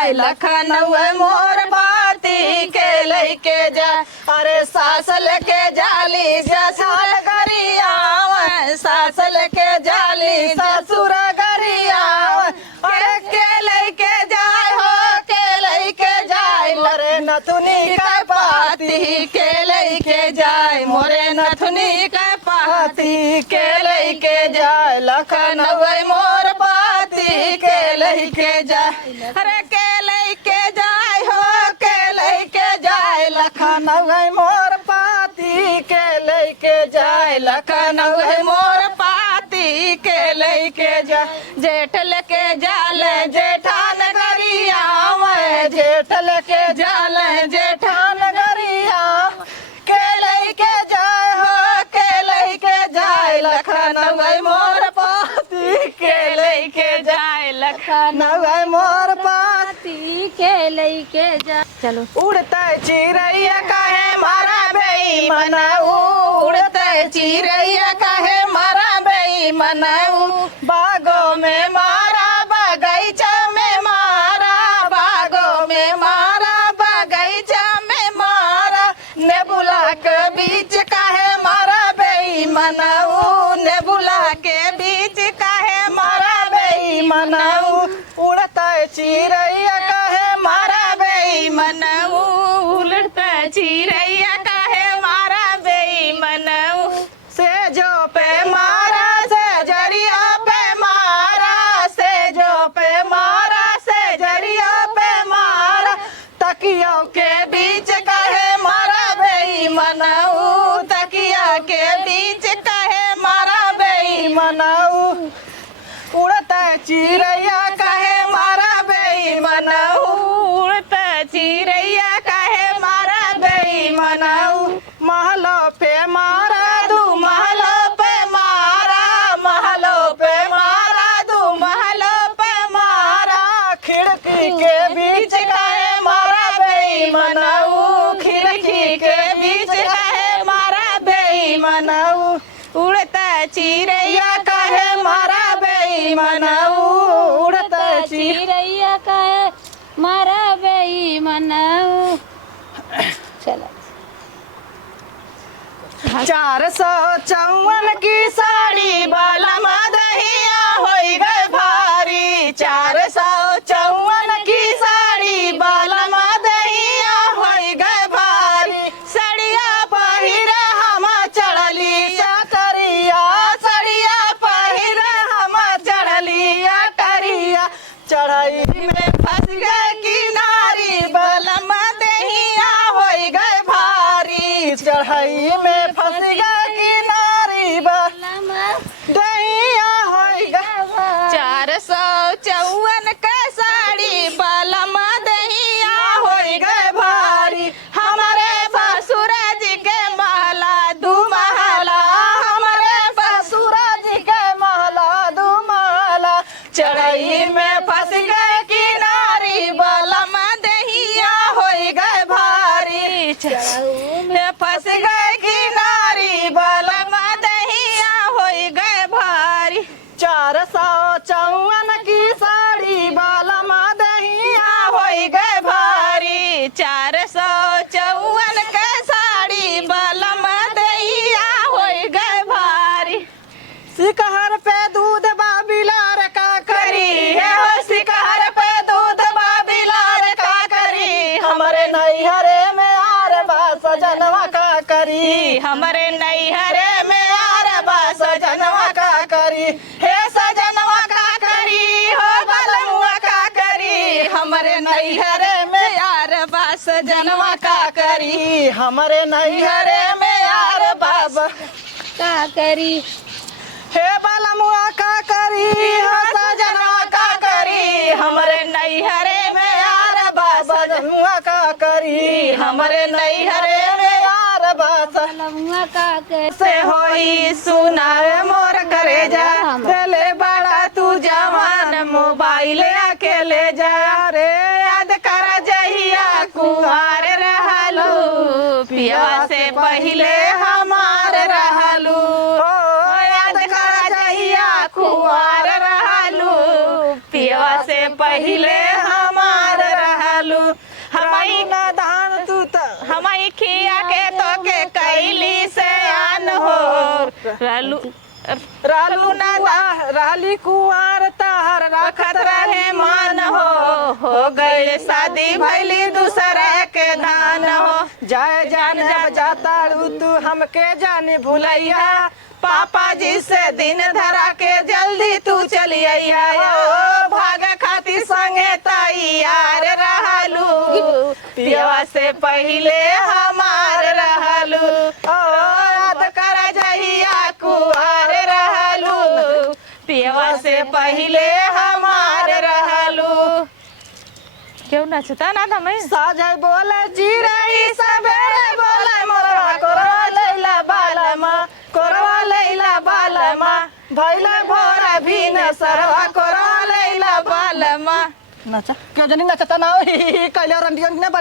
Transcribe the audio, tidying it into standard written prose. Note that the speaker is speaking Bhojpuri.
जाए लखनऊ मोर पाती के लेके जाए। अरे सास लेके जाली ससुर गरिया सास लेके जाली ससुर गरिया। अरे के लेके जाए हो के लेके जाए मोरे नथुनी का पाती के लेके जाए मोरे नथुनी का पाती के लेके जाए लखनऊ मोर पाती के लेके जाए। अरे के लेके जाए हो के लेके जाए लखनऊ मोर पाती के लेके जाए लखनऊ मोर पाती के लेके जाए। जेठ लेके जाले जेठान गरिया जेठ लेके जाले जेठान गरिया। के लेके जाए हो के लेके जाए लखनऊ मोर पाती के लेके जाए लखनऊ मोर पाती के लेके जा। चलो उड़ता चिड़ैया काहे मारा बेईमान उड़ता चिड़ैया काहे मारा बेईमान। बागों में मारा बगीचा में मारा बागों में मारा बगीचा में मारा। नेबुला के बीच काहे मारा बेईमान नेबुला के बीच काहे मारा बेईमान। उड़ता चिड़ैया काहे मारा बेईमान उड़ता चिड़ैया काहे मारा बेईमान। सेजो पे मारा सेजरिया पे मारा सेजो पे मारा सेजरिया पे मारा। तकियों के बीच काहे मारा बेईमान तकिया के बीच काहे मारा बेईमान। उड़ता चिड़ैया काहे मारा बेईमान उड़ता चिड़ैया काहे मारा बेईमान। महलों पे मारा दू महलों पे मारा महलों पे मारा दू महलों पे मारा। खिड़की के बीच काहे मारा बेईमान खिड़की के बीच काहे मारा बेईमान। उड़ता चिड़ैया काहे मारा बेईमान उड़ता चिड़ैया काहे मारा बेईमान। चलो 454 की साड़ी बाला मदहिया होई गए भारी। 454 की साड़ी बाला मदहिया होई गए भारी। सड़िया पहिरे हम चढ़ली करिया सड़िया पहिरे हम चढ़ली करिया। चढ़ाई में फंस गए किनारी बाला मदहिया होई गए भारी। चढ़ाई में फंस गए किनारी दहिया होई गए। 454 का साड़ी बाला मदहिया होई गए भारी। हमारे ससुर जी के महला दू महला हमारे ससुर जी के महला दू महला। चढ़ाई में फंस गए किनारी बाला मदहिया होई गए भारी। फंस गए किनारी बाला मदहिया होई गए भारी। 454 की साड़ी बाला मदहिया होई गए भारी। 454 के साड़ी बाला मदहिया होई गए भारी। शिखर पे दूध बाबिलार का करी है हो शिखर पे दूध बाबिलार का करी। हमारे नैहरे में आर बास जनवा का करी हमारे नैहरे में आर बास जनवा का करी। हे सजनवा का करी हो बलमुआ का करी। हमारे नैहरे में यार बास जनवा का करी हमारे नैहरे में यार बाबा का करी। हे बलमुआ का करी हो सजनवा का करी। हमारे नैहरे में यार बाबा जनवा का करी हमारे नैहरे में यार बाबा लमुआ का से होई सुनावे मोर करे जा। पहले बड़ा तू जवान मोबाइल अकेले जा रे याद कर जहिया कुंवार रहलू पिया से पहले हमार रहलू। याद कर जहिया कुंवार रहलू पिया से पहले हमार रालू रालू नादा राली कुंवर तहर रखत रहे मान हो गई शादी भैली दूसरे के धान हो जय जान जाता तू हमके जाने भुलैया पापा जी से दिन धरा के जल्दी तू चली आइया भाग खातिर संगे तैयार रहलू पियवा से पहले हमार रहलू याद कर जहिया कुआर रहलू पियवा से पहले हमार रहलू क्यों नचता ना था मैं साजय बोले जी रही सबेरे बोले मोरवा कोरवा लैला बालमा कोरवा लैला बालमा भैले भोरा भी न सरवा कोरवा लैला बालमा नचा क्यों जनी नचता ना कैले रंडियन ने बड़ी